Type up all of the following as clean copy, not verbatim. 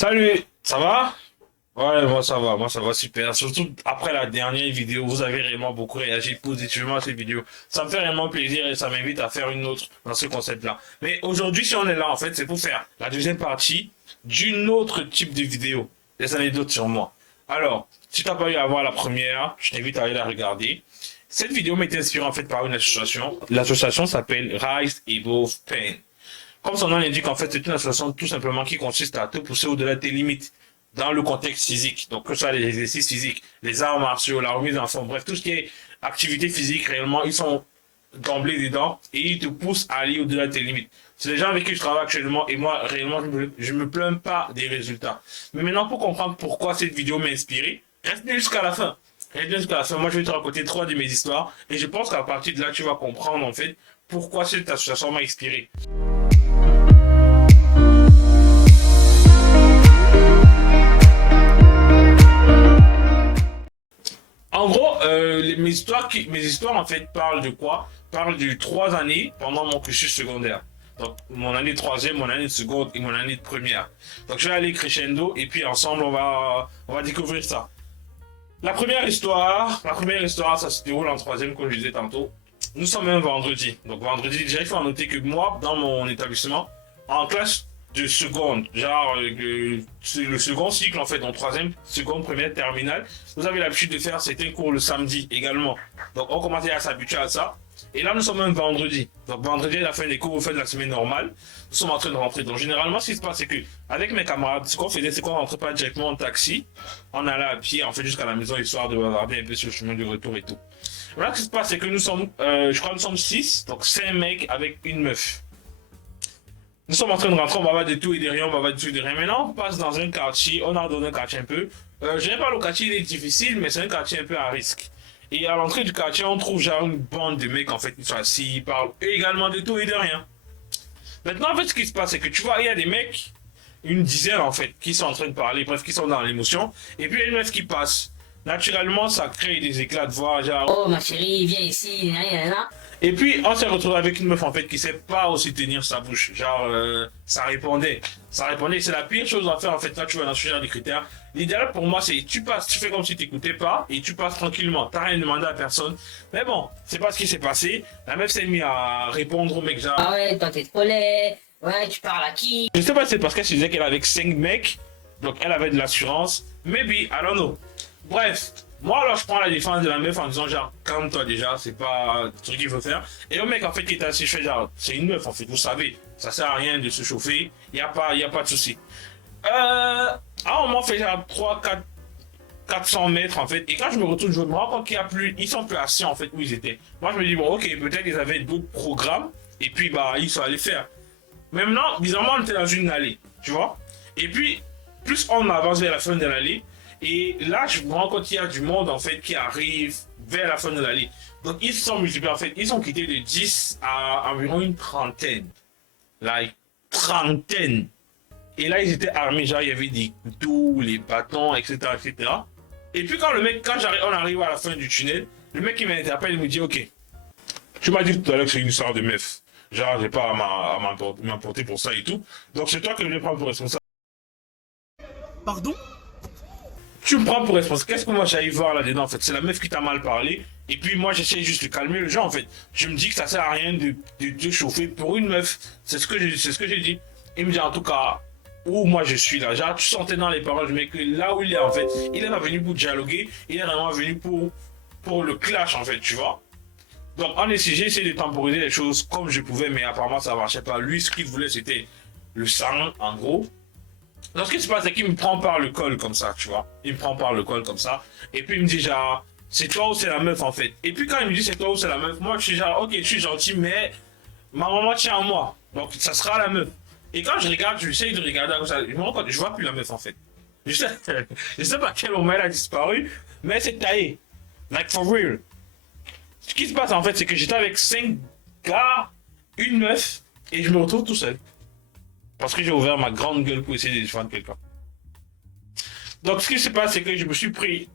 Salut, ça va? Ouais, moi ça va super. Surtout après la dernière vidéo, vous avez réellement beaucoup réagi positivement à cette vidéo. Ça me fait réellement plaisir et ça m'invite à faire une autre dans ce concept-là. Mais aujourd'hui, si on est là, en fait, c'est pour faire la deuxième partie d'une autre type de vidéo, des anecdotes sur moi. Alors, si tu n'as pas eu à voir la première, je t'invite à aller la regarder. Cette vidéo m'est inspirée en fait par une association. L'association s'appelle Rise Above Pain. Comme son nom l'indique, en fait, c'est une association tout simplement qui consiste à te pousser au-delà de tes limites dans le contexte physique. Donc, que ce soit les exercices physiques, les arts martiaux, la remise en forme, bref, tout ce qui est activité physique, réellement, ils sont d'emblée dedans et ils te poussent à aller au-delà de tes limites. C'est les gens avec qui je travaille actuellement et moi, réellement, je me plains pas des résultats. Mais maintenant, pour comprendre pourquoi cette vidéo m'a inspiré, reste bien jusqu'à la fin. Reste bien jusqu'à la fin. Moi, je vais te raconter trois de mes histoires et je pense qu'à partir de là, tu vas comprendre, en fait, pourquoi cette association m'a inspiré. En gros, mes histoires en fait parlent de quoi? Parlent de 3 années pendant mon cursus secondaire. Donc mon année de troisième, mon année de seconde et mon année de première. Donc je vais aller crescendo et puis ensemble on va découvrir ça. La première histoire, ça se déroule en troisième comme je disais tantôt. Nous sommes un vendredi. Donc vendredi, déjà il faut noter que moi, dans mon établissement, en classe de seconde, genre c'est le second cycle en fait, donc troisième, seconde, première, terminale, vous avez l'habitude de faire certains cours le samedi également. Donc on commence à s'habituer à ça. Et là nous sommes un vendredi. Donc vendredi à la fin des cours, vous faites la semaine normale. Nous sommes en train de rentrer. Donc généralement ce qui se passe c'est que avec mes camarades, ce qu'on faisait c'est qu'on rentrait pas directement en taxi. On allait à pied en fait jusqu'à la maison histoire de bavarder un peu sur le chemin du retour et tout. Là ce qui se passe c'est que nous sommes, je crois que nous sommes 6, donc 5 mecs avec une meuf. Nous sommes en train de rentrer, on va voir de tout et de rien, on va voir de tout et de rien. Maintenant, on passe dans un quartier, on a donné un quartier un peu. Je n'aime pas le quartier, il est difficile, mais c'est un quartier un peu à risque. Et à l'entrée du quartier, on trouve genre une bande de mecs en fait qui sont assis, ils parlent également de tout et de rien. Maintenant, en fait, ce qui se passe, c'est que tu vois, il y a des mecs, une dizaine en fait, qui sont en train de parler, bref, qui sont dans l'émotion. Et puis il y a une meuf qui passe. Naturellement, ça crée des éclats de voix, genre. Oh ma chérie, viens ici, nanana. Et puis, on s'est retrouvé avec une meuf, en fait, qui sait pas aussi tenir sa bouche. Genre, ça répondait. Ça répondait. C'est la pire chose à faire, en fait, quand tu vas dans ce genre de critères. L'idéal pour moi, c'est tu passes, tu fais comme si tu n'écoutais pas et tu passes tranquillement. T'as rien demandé à personne. Mais bon, c'est pas ce qui s'est passé. La meuf s'est mise à répondre au mec, genre. Ah ouais, toi t'es trop laid. Ouais, tu parles à qui? Je sais pas si c'est parce qu'elle se disait qu'elle avait 5 mecs. Donc, elle avait de l'assurance. Maybe, I don't know. Bref, moi alors je prends la défense de la meuf en disant genre calme-toi déjà, c'est pas le truc qu'il faut faire. Et le mec en fait qui était assis, je fais genre c'est une meuf en fait, vous savez, ça sert à rien de se chauffer, y a pas de souci. À un moment on fait genre 3, 4, 400 mètres en fait, et quand je me retourne, je me rends compte qu'il y a plus, ils sont plus assis en fait où ils étaient. Moi je me dis bon ok, peut-être qu'ils avaient d'autres programmes, et puis bah ils sont allés faire. Mais maintenant, bizarrement on était dans une allée, tu vois. Et puis, plus on avance vers la fin de l'allée, et là, je me rends compte qu'il y a du monde en fait qui arrive vers la fin de l'allée. Donc ils se sont multipliés en fait, ils ont quitté de 10 à environ une trentaine. Like, trentaine. Et là, ils étaient armés, genre il y avait des couteaux, les bâtons, etc. etc. Et puis quand le mec, on arrive à la fin du tunnel, le mec qui m'interpelle, il me dit ok, tu m'as dit tout à l'heure que c'est une histoire de meuf. Genre, j'ai pas à m'importer pour ça et tout. Donc c'est toi que je vais prendre pour responsable. Pardon? Tu me prends pour responsable. Qu'est-ce que moi j'allais voir là-dedans en fait? C'est la meuf qui t'a mal parlé. Et puis moi j'essaie juste de calmer le gens en fait. Je me dis que ça sert à rien de chauffer pour une meuf. C'est ce que j'ai dit. Il me dit en tout cas où moi je suis là. Genre tu sentais dans les paroles du mec que là où il est en fait, il est pas venu pour dialoguer, il est vraiment venu pour le clash en fait, tu vois. Donc en essayant, j'ai essayé de temporiser les choses comme je pouvais, mais apparemment ça marchait pas. Lui ce qu'il voulait c'était le sang en gros. Donc, ce qui se passe, c'est qu'il me prend par le col comme ça, tu vois. Il me prend par le col comme ça. Et puis, il me dit, genre, c'est toi ou c'est la meuf, en fait. Et puis, quand il me dit, c'est toi ou c'est la meuf, moi, je suis genre, ok, je suis gentil, mais ma maman tient à moi. Donc, ça sera la meuf. Et quand je regarde, j'essaye de regarder comme ça. Je me rends compte, je vois plus la meuf, en fait. Je sais pas à quel moment elle a disparu, mais c'est taillé. Like, for real. Ce qui se passe, en fait, c'est que j'étais avec 5 gars, une meuf, et je me retrouve tout seul. Parce que j'ai ouvert ma grande gueule pour essayer de défendre quelqu'un. Donc, ce qui se passe, c'est que je me suis pris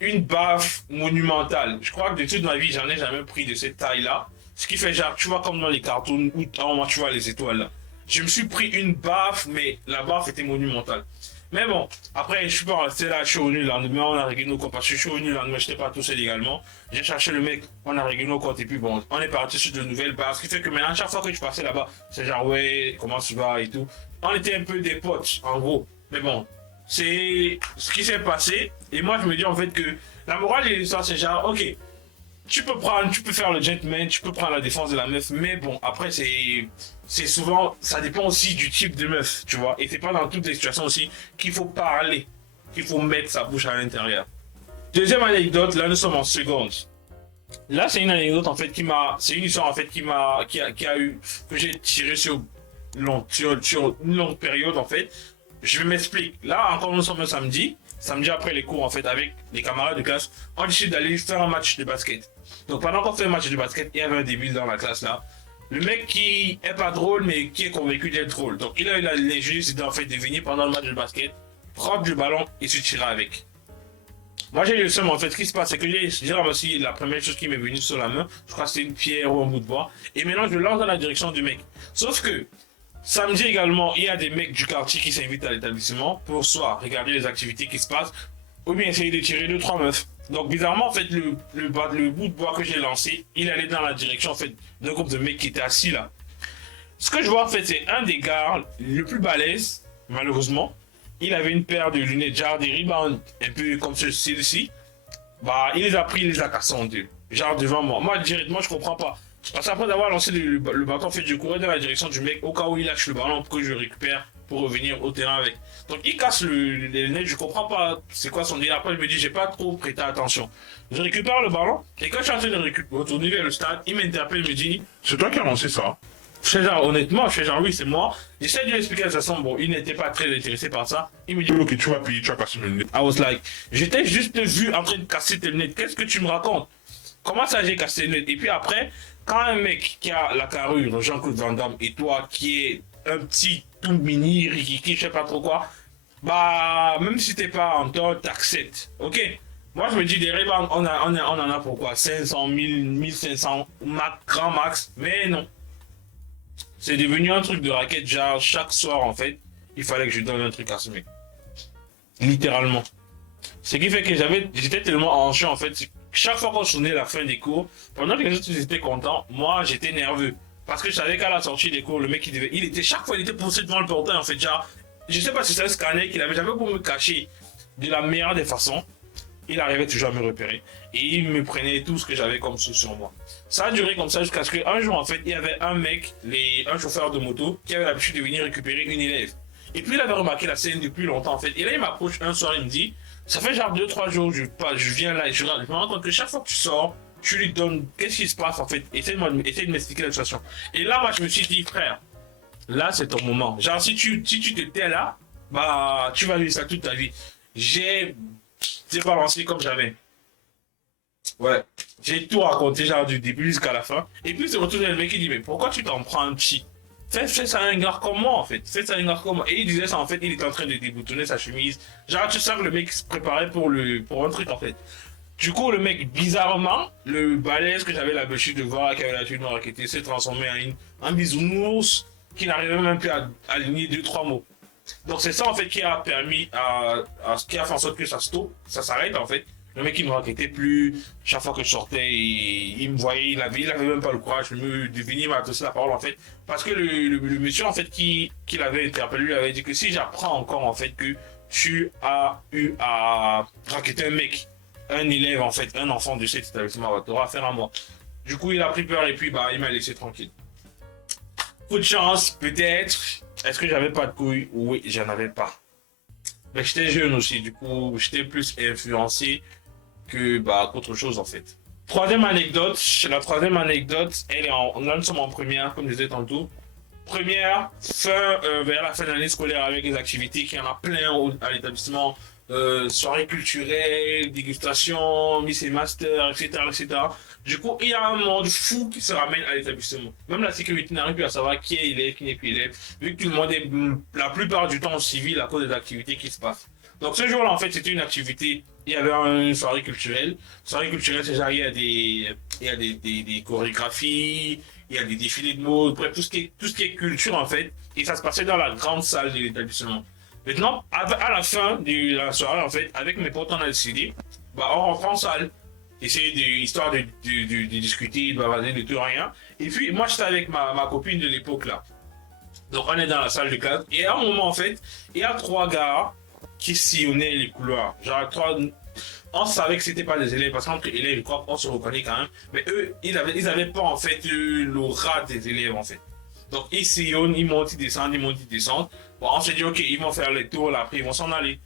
une baffe monumentale. Je crois que de toute ma vie, j'en ai jamais pris de cette taille-là. Ce qui fait genre, tu vois, comme dans les cartoons où en moi, tu vois les étoiles là. Je me suis pris une baffe, mais la baffe était monumentale. Mais bon, après, je suis pas resté là, je suis revenu le lendemain, on a réglé nos comptes, parce que je suis revenu le lendemain, j'étais pas tout seul également. J'ai cherché le mec, on a réglé nos comptes, et puis bon, on est parti sur de nouvelles bases, ce qui fait que maintenant, chaque fois que je passais là-bas, c'est genre, ouais, comment tu vas et tout. On était un peu des potes, en gros. Mais bon, c'est ce qui s'est passé, et moi, je me dis en fait que la morale de l'histoire, c'est genre, ok, tu peux faire le gentleman, tu peux prendre la défense de la meuf, mais bon, après, c'est souvent, ça dépend aussi du type de meuf, tu vois. Et c'est pas dans toutes les situations aussi qu'il faut parler, qu'il faut mettre sa bouche à l'intérieur. Deuxième anecdote, là, nous sommes en seconde. Là, c'est une anecdote, en fait, c'est une histoire, en fait, qui a eu, que j'ai tiré sur une longue période, en fait. Je m'explique. Là, encore, nous sommes un samedi. Samedi après les cours, en fait, avec les camarades de classe, on décide d'aller faire un match de basket. Donc, pendant qu'on fait un match de basket, il y avait un débile dans la classe, là. Le mec qui est pas drôle, mais qui est convaincu d'être drôle. Donc, il a eu l'injustice en fait de venir pendant le match de basket, prendre le ballon et se tirer avec. Moi, j'ai eu le seum, en fait. Ce qui se passe, c'est que j'ai ramassé la première chose qui m'est venue sur la main. Je crois que c'était une pierre ou un bout de bois. Et maintenant, je le lance dans la direction du mec. Sauf que, samedi également, il y a des mecs du quartier qui s'invitent à l'établissement pour soit regarder les activités qui se passent, ou bien essayer de tirer 2-3 meufs. Donc bizarrement, en fait, le bout de bois que j'ai lancé, il allait dans la direction en fait d'un groupe de mecs qui étaient assis là. Ce que je vois en fait, c'est un des gars le plus balèze, malheureusement. Il avait une paire de lunettes, genre des rebounds, un peu comme ce style-ci. Bah, il les a pris, il les a cassés en deux. Genre devant moi. Moi, directement, je comprends pas. Parce qu'après avoir lancé le bâton, en fait, je courais dans la direction du mec au cas où il lâche le ballon pour que je le récupère pour revenir au terrain avec. Donc il casse les lunettes, je comprends pas c'est quoi son délire. Après, je me dis, j'ai pas trop prêté attention. Je récupère le ballon et quand je suis en train de retourner vers le stade, il m'interpelle, il me dit, c'est toi qui as lancé ça? Je fais genre, honnêtement, je fais genre, oui, c'est moi. J'essaie de lui expliquer de toute façon, bon, il n'était pas très intéressé par ça. Il me dit, ok, tu vas payer, tu vas casser mes lunettes. I was like, j'étais juste vu en train de casser tes lunettes. Qu'est-ce que tu me racontes? Comment ça, j'ai cassé les lunettes? Et puis après, quand un mec qui a la carrure, Jean-Claude Van Damme, et toi qui est un petit tout mini, rikiki, je sais pas trop quoi, bah, même si t'es pas en tort, t'acceptes. Ok? Moi, je me dis, des rebounds, on en a pour quoi? 500 000, 1500, grand max. Mais non. C'est devenu un truc de raquette, genre, chaque soir, en fait, il fallait que je donne un truc à ce mec. Littéralement. Ce qui fait que j'étais tellement hanché, en fait, chaque fois qu'on sonnait la fin des cours, pendant que les autres étaient contents, moi, j'étais nerveux. Parce que je savais qu'à la sortie des cours, le mec, chaque fois, il était poussé devant le portail, en fait, genre, je sais pas si c'est un scanner qu'il avait, j'avais pour me cacher de la meilleure des façons. Il arrivait toujours à me repérer. Et il me prenait tout ce que j'avais comme sous sur moi. Ça a duré comme ça jusqu'à ce qu'un jour, en fait, il y avait un mec, un chauffeur de moto, qui avait l'habitude de venir récupérer une élève. Et puis il avait remarqué la scène depuis longtemps, en fait. Et là, il m'approche un soir, il me dit, ça fait genre 2-3 jours, je viens là, et je me rends compte que chaque fois que tu sors, tu lui donnes, qu'est-ce qui se passe, en fait. Essaye de m'expliquer la situation. Et là, moi, je me suis dit, frère, là, c'est ton moment. Genre, si tu te tais là, bah, tu vas vivre ça toute ta vie. J'ai balancé comme j'avais. Ouais. J'ai tout raconté, genre, du début jusqu'à la fin. Et puis, c'est retourné le mec qui dit, mais pourquoi tu t'en prends un petit? Fais ça à un gars comme moi, en fait. Fais ça à un gars comme moi. Et il disait ça, en fait, il était en train de déboutonner sa chemise. Genre, tu sens que le mec se préparait pour un truc, en fait. Du coup, le mec, bizarrement, le balèze que j'avais l'habitude de voir, qui avait l'habitude de me raqueter, s'est transformé en un bisounours qui n'arrivait même plus à aligner 2-3 mots. Donc c'est ça en fait qui a permis qui a fait en sorte que ça s'arrête en fait. Le mec il me raquettait plus, chaque fois que je sortais, il me voyait, il avait même pas le courage de venir m'adresser la parole en fait. Parce que le monsieur en fait qui l'avait interpellé lui avait dit que si j'apprends encore en fait que tu as eu à raqueter un mec, un élève en fait, un enfant de cet établissement, tu auras affaire à moi. Du coup il a pris peur et puis bah il m'a laissé tranquille. Coup de chance, peut-être. Est-ce que j'avais pas de couilles? Oui, j'en avais pas. Mais j'étais jeune aussi, du coup, j'étais plus influencé qu'autre chose en fait. La troisième anecdote, là nous sommes en première, comme je disais tantôt. Première, vers la fin de l'année scolaire avec les activités, qu'il y en a plein à l'établissement. Soirée culturelle, dégustation, Miss et Master, etc., etc. Du coup, il y a un monde fou qui se ramène à l'établissement. Même la sécurité n'arrive plus à savoir qui est élève, qui n'est plus élève, vu que tout le monde est la plupart du temps civil à cause des activités qui se passent. Donc ce jour-là, en fait, c'était une activité. Il y avait une soirée culturelle. Soirée culturelle, c'est genre, il y a des chorégraphies, il y a des défilés de mode, bref, tout ce qui est culture, en fait. Et ça se passait dans la grande salle de l'établissement. Maintenant, à la fin de la soirée, en fait, avec mes potes, on a décidé, bah, on rentre en salle. Essayer histoire de discuter, de bavarder, de tout rien. Et puis, moi, j'étais avec ma copine de l'époque, là. Donc, on est dans la salle de classe. Et à un moment, en fait, il y a 3 gars qui sillonnaient les couloirs. Genre, 3... On savait que c'était pas des élèves, parce qu'entre élèves, je crois qu'on se reconnaît quand même. Mais eux, ils avaient pas, en fait, l'aura des élèves, en fait. Donc, ils sillonnent, ils montent, ils descendent, ils montent, ils descendent. Bon, on s'est dit, ok, ils vont faire le tour, là, après, ils vont s'en aller.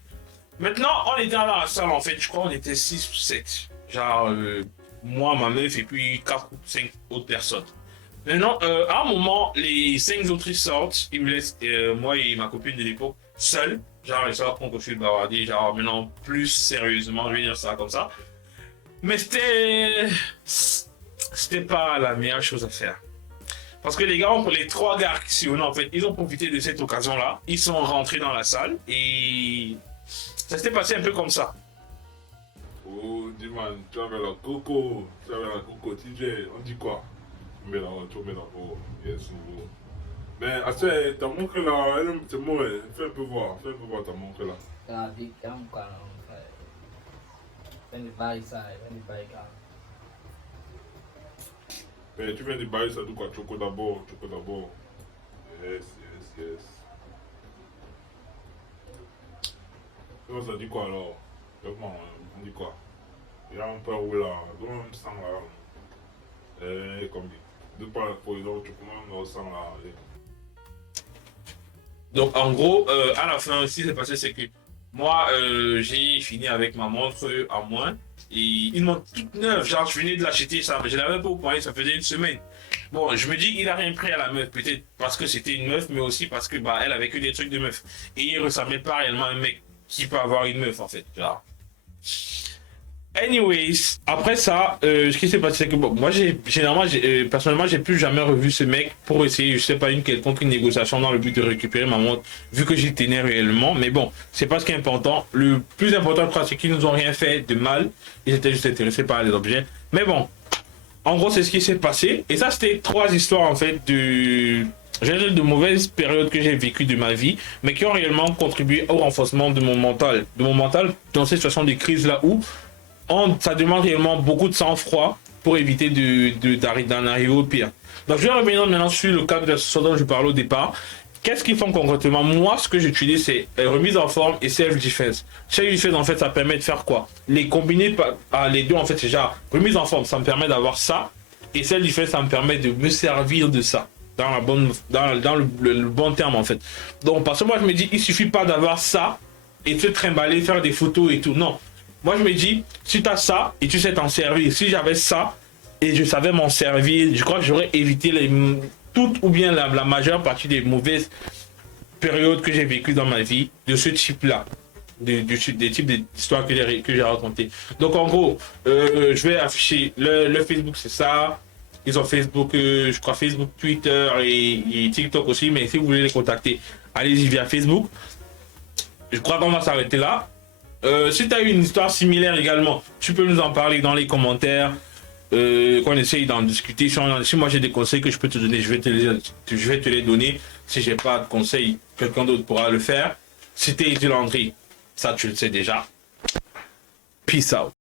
Maintenant, on était dans la salle, en fait, je crois qu'on était 6 ou 7. Genre, moi, ma meuf, et puis 4 ou 5 autres personnes. Maintenant, à un moment, les 5 autres ils sortent, ils me laissent, moi et ma copine de l'époque, seuls. Genre, ils sortent, on continue de bavarder, genre, maintenant, plus sérieusement, je vais dire ça comme ça. Mais c'était pas la meilleure chose à faire. Parce que les gars, les 3 gars qui sont en fait, ils ont profité de cette occasion-là. Ils sont rentrés dans la salle et ça s'était passé un peu comme ça. Oh, dis-moi, tu avais la coco, TJ, on dit quoi? Mais là, tu mets là, oh, yes, oh. Mais, assez, ta montre là, c'est mauvais, fais un peu voir ta montre là. Ah, big cam, quoi, when the buy side, when the buy cam. Mais tu viens de bailler ça, du quoi, choco d'abord. Yes. Ça dit quoi alors? Comment, on dit quoi? Il y a un peu où là, donc on sent là. Comme de par pour les autres, tu commences on sent là. Donc en gros, à la fin, ce qui s'est passé, c'est que moi, j'ai fini avec ma montre à moins. Et ils m'ont toute neuve, genre je venais de l'acheter, ça, mais je l'avais pas au point, ça faisait une semaine. Bon, je me dis, il a rien pris à la meuf, peut-être parce que c'était une meuf, mais aussi parce que bah elle avait que des trucs de meuf. Et il ressemblait pas réellement à un mec qui peut avoir une meuf en fait, genre. Anyways, après ça, ce qui s'est passé, c'est que bon, moi, personnellement, j'ai plus jamais revu ce mec pour essayer, je sais pas, une quelconque négociation dans le but de récupérer ma montre, vu que j'y tenais réellement. Mais bon, c'est pas ce qui est important. Le plus important, je crois, c'est qu'ils nous ont rien fait de mal. Ils étaient juste intéressés par les objets. Mais bon, en gros, c'est ce qui s'est passé. Et ça, c'était 3 histoires, en fait, de mauvaises périodes que j'ai vécues de ma vie, mais qui ont réellement contribué au renforcement de mon mental. De mon mental dans cette situation de crise là où ça demande réellement beaucoup de sang-froid pour éviter d'en arriver au pire. Donc je vais revenir maintenant sur le cadre de ce dont je parlais au départ. Qu'est-ce qu'ils font concrètement? Moi, ce que j'utilise, c'est remise en forme et self-defense. Self-defense, en fait, ça permet de faire quoi? Les combiner les deux, en fait, c'est genre remise en forme, ça me permet d'avoir ça, et self-defense, ça me permet de me servir de ça. Dans le bon terme, en fait. Donc, parce que moi, je me dis, il suffit pas d'avoir ça et de se trimballer, faire des photos et tout. Non. Moi, je me dis, si tu as ça et tu sais t'en servir, si j'avais ça et je savais m'en servir, je crois que j'aurais évité toutes ou bien la majeure partie des mauvaises périodes que j'ai vécues dans ma vie de ce type-là, des types d'histoires que j'ai racontées. Donc, en gros, je vais afficher le Facebook, c'est ça. Ils ont Facebook, je crois Facebook, Twitter et TikTok aussi, mais si vous voulez les contacter, allez-y via Facebook. Je crois qu'on va s'arrêter là. Si tu as eu une histoire similaire également, tu peux nous en parler dans les commentaires, qu'on essaye d'en discuter. Si moi j'ai des conseils que je peux te donner, je vais te les donner. Si j'ai pas de conseils, quelqu'un d'autre pourra le faire. C'était Eddie Landry, ça tu le sais déjà. Peace out.